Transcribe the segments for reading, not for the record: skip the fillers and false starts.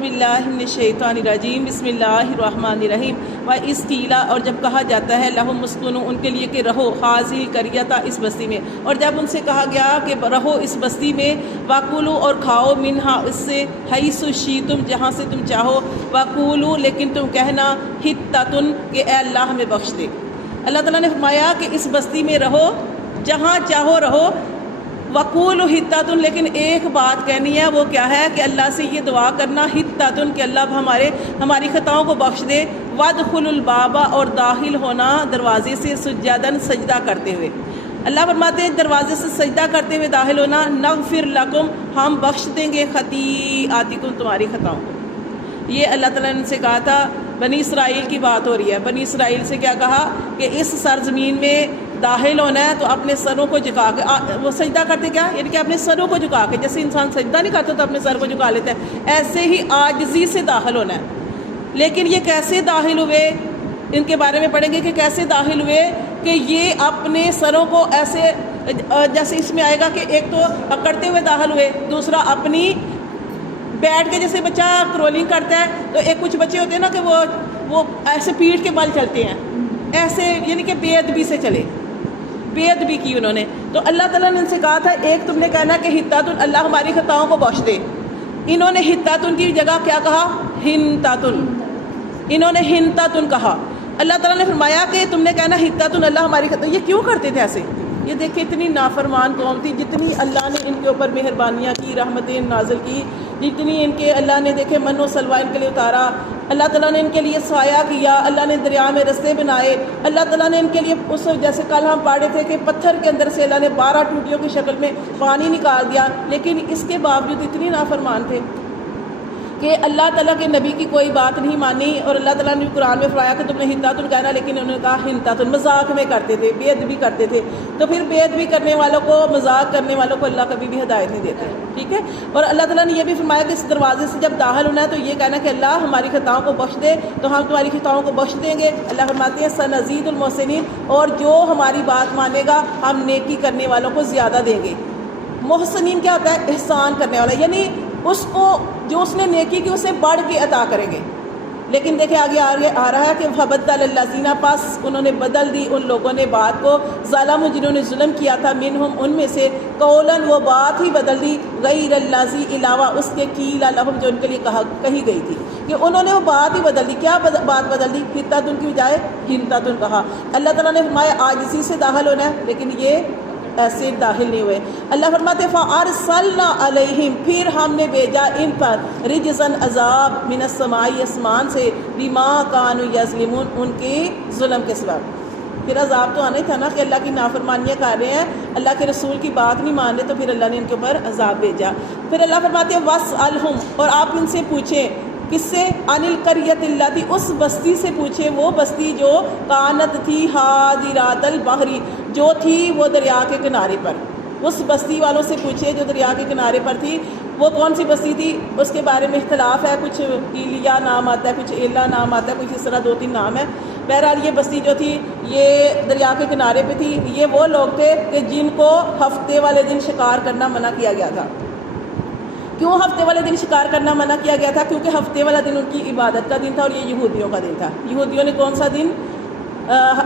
باللہ من الشیطان الرجیم بسم اللہ الرحمن الرحیم و اس قیلا اور جب کہا جاتا ہے لہم مسکنو ان کے لیے کہ رہو حاضل قریۃ اس بستی میں، اور جب ان سے کہا گیا کہ رہو اس بستی میں، وکولو اور کھاؤ منہا اس سے، حیث شئتم جہاں سے تم چاہو، وکولو لیکن تم کہنا حطۃ کہ اے اللہ ہمیں بخش دے۔ اللہ تعالیٰ نے فرمایا کہ اس بستی میں رہو جہاں چاہو رہو، وقول حطۃ لیکن ایک بات کہنی ہے، وہ کیا ہے کہ اللہ سے یہ دعا کرنا حطۃ کہ اللہ ہماری خطاؤں کو بخش دے، وادخلوا الباب اور داخل ہونا دروازے سے، سجداً سجدہ کرتے ہوئے۔ اللہ فرماتے ہیں دروازے سے سجدہ کرتے ہوئے داخل ہونا، نغفر لکم ہم بخش دیں گے خطیئاتکم تمہاری خطاؤں کو۔ یہ اللہ تعالیٰ نے ان سے کہا تھا، بنی اسرائیل کی بات ہو رہی ہے۔ بنی اسرائیل سے کیا کہا کہ اس سرزمین میں داخل ہونا ہے تو اپنے سروں کو جھکا کے، وہ سجدہ کرتے کیا یعنی کہ اپنے سروں کو جھکا کے، جیسے انسان سجدہ نہیں کرتا تو اپنے سر کو جھکا لیتا ہے، ایسے ہی عاجزی سے داخل ہونا ہے۔ لیکن یہ کیسے داخل ہوئے، ان کے بارے میں پڑھیں گے کہ کیسے داخل ہوئے، کہ یہ اپنے سروں کو ایسے، جیسے اس میں آئے گا کہ ایک تو پکڑتے ہوئے داخل ہوئے، دوسرا اپنی بیٹھ کے، جیسے بچہ کرولنگ کرتا ہے تو ایک کچھ بچے ہوتے ہیں نا کہ وہ ایسے پیٹھ کے بل چلتے ہیں، ایسے یعنی کہ بے ادبی سے چلے، بے ادبی کی انہوں نے۔ تو اللہ تعالیٰ نے ان سے کہا تھا ایک تم نے کہنا کہ حطۃ اللہ ہماری خطاؤں کو بخش دے، انہوں نے حطۃ کی جگہ کیا کہا، حنطۃ، انہوں نے حنطۃ کہا۔ اللہ تعالیٰ نے فرمایا کہ تم نے کہنا حطۃ اللہ ہماری خطاؤں، یہ کیوں کرتے تھے ایسے؟ یہ دیکھیں اتنی نافرمان قوم تھی، جتنی اللہ نے ان کے اوپر مہربانیاں کی، رحمتیں نازل کی، جتنی ان کے اللہ نے دیکھے من و سلوہ ان کے لیے اتارا، اللہ تعالیٰ نے ان کے لیے سایہ کیا، اللہ نے دریا میں رستے بنائے، اللہ تعالیٰ نے ان کے لیے اس، جیسے کل ہم پڑھے تھے کہ پتھر کے اندر سے اللہ نے 12 ٹوٹیوں کی شکل میں پانی نکال دیا، لیکن اس کے باوجود اتنی نافرمان تھے کہ اللہ تعالیٰ کے نبی کی کوئی بات نہیں مانی، اور اللہ تعالیٰ نے قرآن میں فرمایا کہ تم نے حنطۃ کہنا، لیکن انہوں نے کہا حنطۃ، مذاق میں کرتے تھے، بے ادبی کرتے تھے۔ تو پھر بے ادبی کرنے والوں کو، مذاق کرنے والوں کو اللہ کبھی بھی ہدایت نہیں دیتے، ٹھیک ہے۔ اور اللہ تعالیٰ نے یہ بھی فرمایا کہ اس دروازے سے جب داخل ہونا ہے تو یہ کہنا کہ اللہ ہماری خطاؤں کو بخش دے، تو ہم تمہاری خطاؤں کو بخش دیں گے۔ اللہ فرماتے ہیں سنزید المحسنین، اور جو ہماری بات مانے گا ہم نیکی کرنے والوں کو زیادہ دیں گے۔ محسنین کیا ہوتا ہے، احسان کرنے والا، یعنی اس کو جو اس نے نیکی کی اسے بڑھ کے عطا کریں گے۔ لیکن دیکھیں آگے آ رہا ہے کہ فبدل الذین، پس انہوں نے بدل دی ان لوگوں نے بات کو، ظلم جنہوں نے ظلم کیا تھا، منہم ان میں سے، قولاً وہ بات ہی بدل دی، غیر الذی علاوہ اس کے، قیل لہم جو ان کے لیے کہی گئی تھی، کہ انہوں نے وہ بات ہی بدل دی۔ کیا بات بدل دی؟ حطۃ کی بجائے حنطۃ کہا۔ اللہ تعالیٰ نے فرمایا عاجزی سے داخل ہونا ہے، لیکن یہ ایسے داخل نہیں ہوئے۔ اللہ فرماتے فَأَرْسَلْنَا عَلَيْهِمْ، پھر ہم نے بھیجا ان پر، رجزاً عذاب، من السماء آسمان سے، بما كانوا يظلمون ان کے ظلم کے سبب۔ پھر عذاب تو آنا ہی تھا نا کہ اللہ کی نافرمانیاں کر رہے ہیں، اللہ کے رسول کی بات نہیں مان رہے، تو پھر اللہ نے ان کے اوپر عذاب بھیجا۔ پھر اللہ فرماتے ہیں وَاسْأَلْهُمْ، اور آپ ان سے پوچھیں، کس سے؟ عن القریۃ اللاتی، اس بستی سے پوچھے، وہ بستی جو کانت تھی حاضرات البحر، جو تھی وہ دریا کے کنارے پر۔ اس بستی والوں سے پوچھے جو دریا کے کنارے پر تھی، وہ کون سی بستی تھی؟ اس کے بارے میں اختلاف ہے، کچھ ایلیا نام آتا ہے، کچھ ایلا نام آتا ہے، کچھ اس طرح 2-3 نام ہے۔ بہرحال یہ بستی جو تھی یہ دریا کے کنارے پہ تھی۔ یہ وہ لوگ تھے کہ جن کو ہفتے والے دن شکار کرنا منع کیا گیا تھا۔ کیوں ہفتے والے دن شکار کرنا منع کیا گیا تھا؟ کیونکہ ہفتے والا دن ان کی عبادت کا دن تھا، اور یہ یہودیوں کا دن تھا۔ یہودیوں نے کون سا دن؟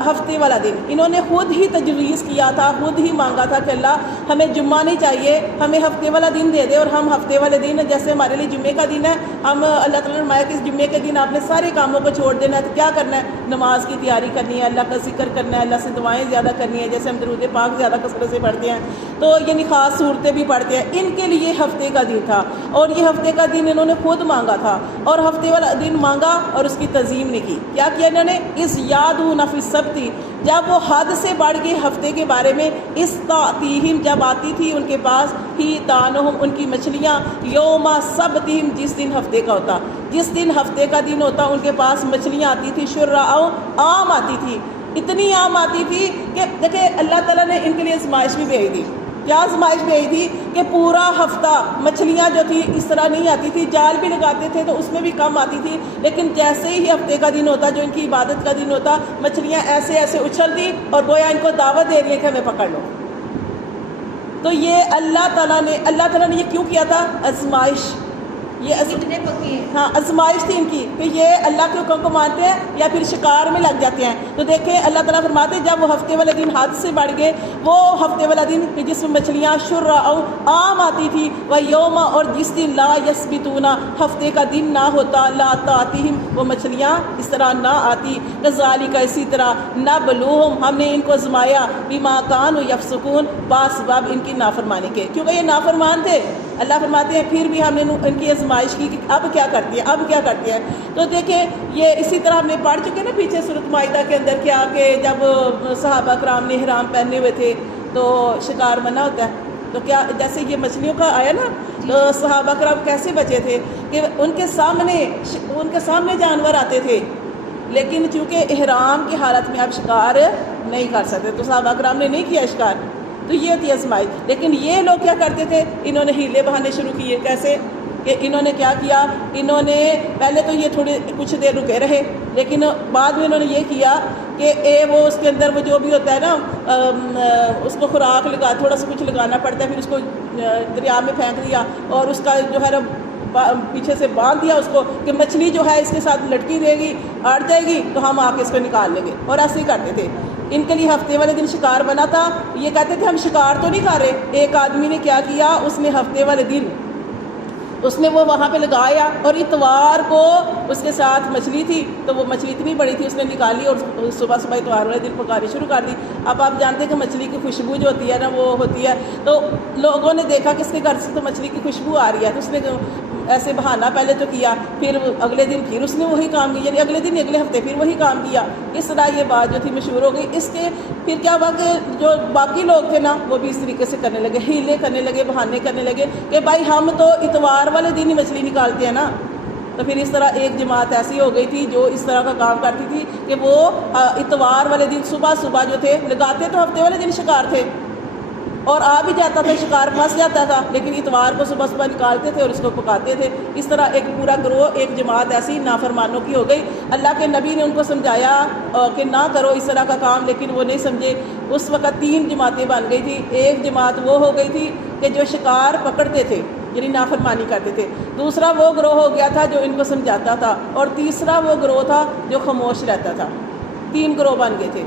ہفتے والا دن۔ انہوں نے خود ہی تجویز کیا تھا، خود ہی مانگا تھا کہ اللہ ہمیں جمعہ نہیں چاہیے، ہمیں ہفتے والا دن دے دے، اور ہم ہفتے والے دن، جیسے ہمارے لیے جمعے کا دن ہے، ہم اللہ تعالیٰ نے فرمایا کہ اس جمعے کے دن آپ نے سارے کاموں کو چھوڑ دینا ہے، تو کیا کرنا ہے؟ نماز کی تیاری کرنی ہے، اللہ کا ذکر کرنا ہے، اللہ سے دعائیں زیادہ کرنی ہے، جیسے ہم درود پاک زیادہ کثرت سے پڑھتے ہیں، تو یعنی خاص صورتیں بھی پڑھتے ہیں۔ ان کے لیے ہفتے کا دن تھا، اور یہ ہفتے کا دن انہوں نے خود مانگا تھا، اور ہفتے والا دن مانگا اور اس کی تعظیم نہیں کی۔ کیا کیا انہوں نے؟ اس یادون فی السبت، جب وہ حد سے بڑھ گئے ہفتے کے بارے میں، استاتیہم جب آتی تھی ان کے پاس، ہی تانہم ان کی مچھلیاں، یوم سبتہم جس دن ہفتے کا ہوتا، جس دن ہفتے کا دن ہوتا ان کے پاس مچھلیاں آتی تھی، شرعاء عام آتی تھی، اتنی عام آتی تھی کہ دیکھیں اللہ تعالیٰ نے ان کے لیے آزمائش بھی بھیج دی۔ کیا آزمائش بھیج دی؟ کہ پورا ہفتہ مچھلیاں جو تھی اس طرح نہیں آتی تھی، جال بھی لگاتے تھے تو اس میں بھی کم آتی تھی، لیکن جیسے ہی ہفتے کا دن ہوتا، جو ان کی عبادت کا دن ہوتا، مچھلیاں ایسے ایسے اچھلتی اور گویا ان کو دعوت دے رہی ہے کہ ہمیں پکڑ لو۔ تو یہ اللہ تعالیٰ نے یہ کیوں کیا تھا؟ آزمائش، یہ کتنے پکے ہیں. ہاں آزمائش تھی ان کی کہ یہ اللہ کے حکم کو مانتے ہیں یا پھر شکار میں لگ جاتے ہیں. تو دیکھیں اللہ تعالیٰ فرماتے ہیں جب وہ ہفتے والے دن حد سے بڑھ گئے، وہ ہفتے والا دن کہ جس میں مچھلیاں شرع عام آتی تھی، وہ یوم اور جس دن لا یثبتون ہفتے کا دن نہ ہوتا، لا تاتیہم وہ مچھلیاں اس طرح نہ آتی. کذالک اسی طرح نبلوہم ہم نے ان کو آزمایا بما کانوا یفسقون باسباب ان کی نافرمانی کے، کیونکہ یہ نافرمان تھے. اللہ فرماتے ہیں پھر بھی ہم نے ان کی آزمائش کی کہ اب کیا کرتی ہے، اب کیا کرتی ہے. تو دیکھیں یہ اسی طرح ہم نے پڑھ چکے نا پیچھے سورۃ مائدہ کے اندر کیا کہ جب صحابہ کرام نے احرام پہنے ہوئے تھے تو شکار منع ہوتا ہے. تو کیا جیسے یہ مچھلیوں کا آیا نا، تو صحابہ کرام کیسے بچے تھے کہ ان کے سامنے جانور آتے تھے، لیکن چونکہ احرام کی حالت میں آپ شکار نہیں کر سکتے تو صحابہ کرام نے نہیں کیا شکار. تو یہ ہوتی ہے آزمائش. لیکن یہ لوگ کیا کرتے تھے، انہوں نے ہیلے بہانے شروع کیے. کیسے کہ انہوں نے کیا کیا، انہوں نے پہلے تو یہ کچھ دیر رکے رہے، لیکن بعد میں انہوں نے یہ کیا کہ وہ اس کے اندر وہ جو بھی ہوتا ہے نا اس کو خوراک لگا، تھوڑا سا کچھ لگانا پڑتا ہے، پھر اس کو دریا میں پھینک دیا اور اس کا جو ہے پیچھے سے باندھ دیا اس کو کہ مچھلی جو ہے اس کے ساتھ لٹکی رہے گی، اڑ جائے گی تو ہم آ کے اس کو نکال لیں گے. اور ایسے ہی کرتے تھے. ان کے لیے ہفتے والے دن شکار بنا تھا. یہ کہتے تھے ہم شکار تو نہیں کھا رہے. ایک آدمی نے کیا کیا، اس نے ہفتے والے دن اس نے وہ وہاں پہ لگایا اور اتوار کو اس کے ساتھ مچھلی تھی، تو وہ مچھلی اتنی بڑی تھی اس نے نکالی اور صبح اتوار والے دن پکانی شروع کر دی. اب آپ جانتے ہیں کہ مچھلی کی خوشبو جو ہوتی ہے نا وہ ہوتی ہے، تو لوگوں نے دیکھا کہ اس کے گھر سے تو مچھلی کی خوشبو آ رہی ہے، تو اس نے ایسے بہانہ پہلے تو کیا، پھر اگلے دن پھر اس نے وہی کام کیا، یعنی اگلے دن اگلے ہفتے پھر وہی کام کیا. اس طرح یہ بات جو تھی مشہور ہو گئی. اس کے پھر کیا ہوا کہ جو باقی لوگ تھے نا وہ بھی اس طریقے سے کرنے لگے، ہیلے کرنے لگے، بہانے کرنے لگے کہ بھائی ہم تو اتوار والے دن ہی مچھلی نکالتے ہیں نا. تو پھر اس طرح ایک جماعت ایسی ہو گئی تھی جو اس طرح کا کام کرتی تھی کہ وہ اتوار والے دن صبح جو تھے لگاتے تو ہفتے والے دن شکار تھے اور آ بھی جاتا تھا، شکار پھنس جاتا تھا، لیکن اتوار کو صبح نکالتے تھے اور اس کو پکاتے تھے. اس طرح ایک پورا گروہ، ایک جماعت ایسی نافرمانوں کی ہو گئی. اللہ کے نبی نے ان کو سمجھایا کہ نہ کرو اس طرح کا کام، لیکن وہ نہیں سمجھے. اس وقت 3 جماعتیں بن گئی تھی. ایک جماعت وہ ہو گئی تھی کہ جو شکار پکڑتے تھے یعنی نافرمانی کرتے تھے. دوسرا وہ گروہ ہو گیا تھا جو ان کو سمجھاتا تھا، اور تیسرا وہ گروہ تھا جو خاموش رہتا تھا. 3 گروہ بن گئے تھے.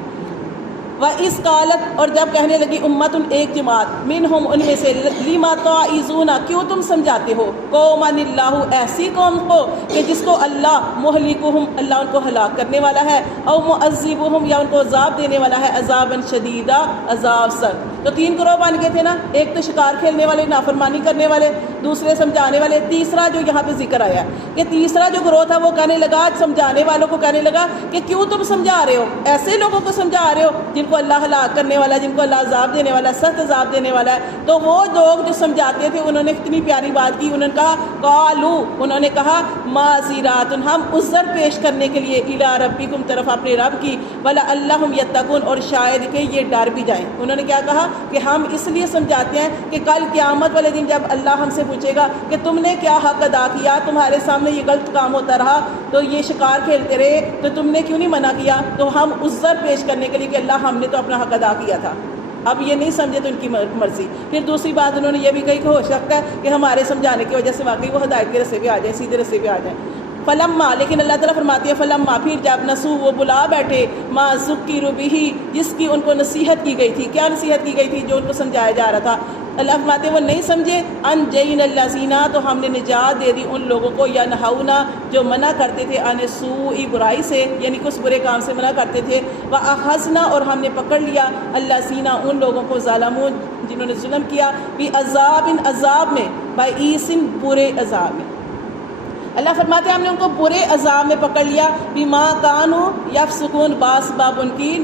وَإِذْ قَالَتْ اور جب کہنے لگی امت ایک جماعت منہم ان میں سے لِمَ تَعِظُونَ کیوں تم سمجھاتے ہو قومًا اللہ ایسی قوم کو کہ جس کو اللہ مہلکہم اللہ ان کو ہلاک کرنے والا ہے، او معذبہم یا ان کو عذاب دینے والا ہے، عذابًا شدیدا عذاب سخت. تو 3 گروہ بن گئے تھے نا، ایک تو شکار کھیلنے والے، نافرمانی کرنے والے، دوسرے سمجھانے والے، تیسرا جو یہاں پہ ذکر آیا کہ تیسرا جو گروہ تھا وہ کہنے لگا، سمجھانے والوں کو کہنے لگا کہ کیوں تم سمجھا رہے ہو، ایسے لوگوں کو سمجھا رہے ہو جن کو اللہ ہلاک کرنے والا ہے، جن کو اللہ عذاب دینے والا ہے، سخت عذاب دینے والا ہے. تو وہ لوگ جو سمجھاتے تھے انہوں نے اتنی پیاری بات کی، انہوں نے کہا قالو انہوں نے کہا معذرات ہم عذر پیش کرنے کے لیے الی ربکم طرف اپنے رب کی، ولعلہم یتقون اور شاید کہ یہ ڈر بھی جائیں. انہوں نے کیا کہا کہ ہم اس لیے سمجھاتے ہیں کہ کل قیامت والے دن جب اللہ ہم سے پوچھے گا کہ تم نے کیا حق ادا کیا، تمہارے سامنے یہ غلط کام ہوتا رہا تو یہ شکار کھیلتے رہے تو تم نے کیوں نہیں منع کیا، تو ہم عذر پیش کرنے کے لیے کہ اللہ ہم نے تو اپنا حق ادا کیا تھا. اب یہ نہیں سمجھے تو ان کی مرضی. پھر دوسری بات انہوں نے یہ بھی کہی کہ ہو سکتا ہے کہ ہمارے سمجھانے کی وجہ سے واقعی وہ ہدایت کے رستے پہ آ جائیں، سیدھے رستے پہ آ جائیں. فلما لیکن اللہ تعالیٰ فرماتی ہے فلما پھر جب نسو وہ بلا بیٹھے ما ذکروا بہ جس کی ان کو نصیحت کی گئی تھی. کیا نصیحت کی گئی تھی؟ جو ان کو سمجھایا جا رہا تھا. اللہ فرماتے وہ نہیں سمجھے انجینا الذین تو ہم نے نجات دے دی ان لوگوں کو ینہونا جو منع کرتے تھے عن السوء برائی سے یعنی کچھ برے کام سے منع کرتے تھے، واخذنا اور ہم نے پکڑ لیا الذین ان لوگوں کو ظلموا جنہوں نے ظلم کیا بعذاب عذاب میں بائیسن برے عذاب میں. اللہ فرماتے ہیں ہم نے ان کو برے عذاب میں پکڑ لیا بما کانوا یفسقون باسباب ان کی